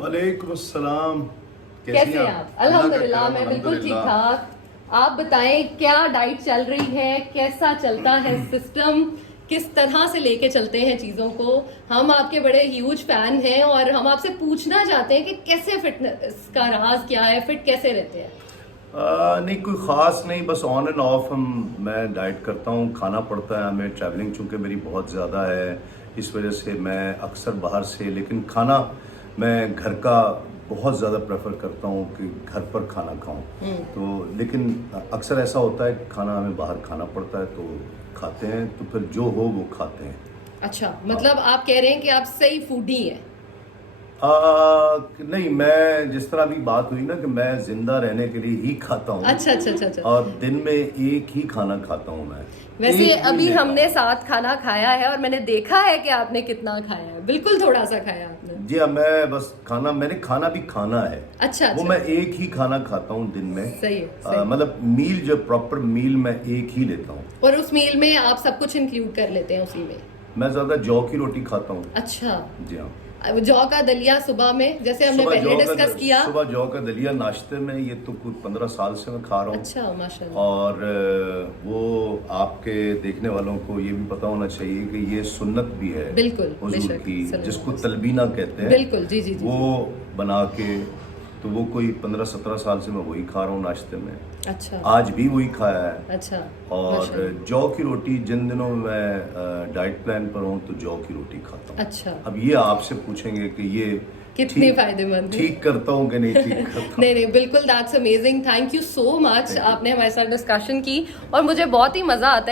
वालेकुम अस्सलाम। कैसे हैं आप? अल्हम्दुलिल्लाह मैं बिल्कुल ठीक ठाक। आप बताएं क्या डाइट चल रही है, कैसा चलता है सिस्टम, किस तरह से लेके चलते हैं चीजों को। हम आपके बड़े ह्यूज फैन हैं और हम आपसे पूछना चाहते हैं कि कैसे फिटनेस का राज क्या है, फिट कैसे रहते हैं। नहीं कोई ख़ास नहीं, बस ऑन एंड ऑफ मैं डाइट करता हूँ। खाना पड़ता है हमें, ट्रैवलिंग चूँकि मेरी बहुत ज़्यादा है, इस वजह से मैं अक्सर बाहर से, लेकिन खाना मैं घर का बहुत ज़्यादा प्रेफर करता हूँ कि घर पर खाना खाऊं। तो लेकिन अक्सर ऐसा होता है कि खाना हमें बाहर खाना पड़ता है, तो खाते हैं, तो फिर जो हो वो खाते हैं। अच्छा, मतलब आप कह रहे हैं कि आप सही फूडी हैं। नहीं, मैं जिस तरह अभी बात हुई ना कि मैं जिंदा रहने के लिए ही खाता हूँ। अच्छा अच्छा अच्छा अच्छा। और दिन में एक ही खाना खाता हूँ मैं। वैसे एक भी अभी नहीं हमने खाता। साथ खाना खाया है और मैंने देखा है कि आपने कितना खाया है। बिल्कुल थोड़ा सा खाया आपने। जी हाँ, मैं बस मैंने खाना भी खाना है। अच्छा वो अच्छा। मैं एक ही खाना खाता हूँ दिन में। सही है, सही है। मतलब मील, जो प्रॉपर मील मैं एक ही लेता हूँ। और उस मील में आप सब कुछ इंक्लूड कर लेते हैं उसी में। मैं ज्यादा जौ की रोटी खाता हूँ। अच्छा, जी हाँ। जौ का दलिया सुबह में, जैसे हमने पहले डिस्कस किया। सुबह जौ का दलिया नाश्ते में, ये तो कुछ 15 साल से मैं खा रहा हूँ। अच्छा, माशाल्लाह। और वो आपके देखने वालों को ये भी पता होना चाहिए कि ये सुन्नत भी है बिल्कुल, हुजूर बेशक, की, सल्लल्लाहु जिसको अलैहि वसल्लम। तलबीना कहते हैं। बिल्कुल, जी जी जी। वो बना के, तो वो कोई 15-17 साल से मैं वही खा रहा हूँ नाश्ते में। अच्छा आज भी वही खाया है। अच्छा। और माशाल्लाह। जौ की रोटी, जिन दिनों मैं डाइट प्लान पर हूँ तो जौ की रोटी खाता हूँ। अच्छा, अब ये आपसे पूछेंगे कि ये कितनी ठीक फायदेमंद है। ठीक करता हूँ कि नहीं ठीक करता। नहीं नहीं, बिल्कुल, that's amazing. Thank you so much, Thank you. आपने हमारे साथ डिस्कशन की और मुझे बहुत ही मजा आता है।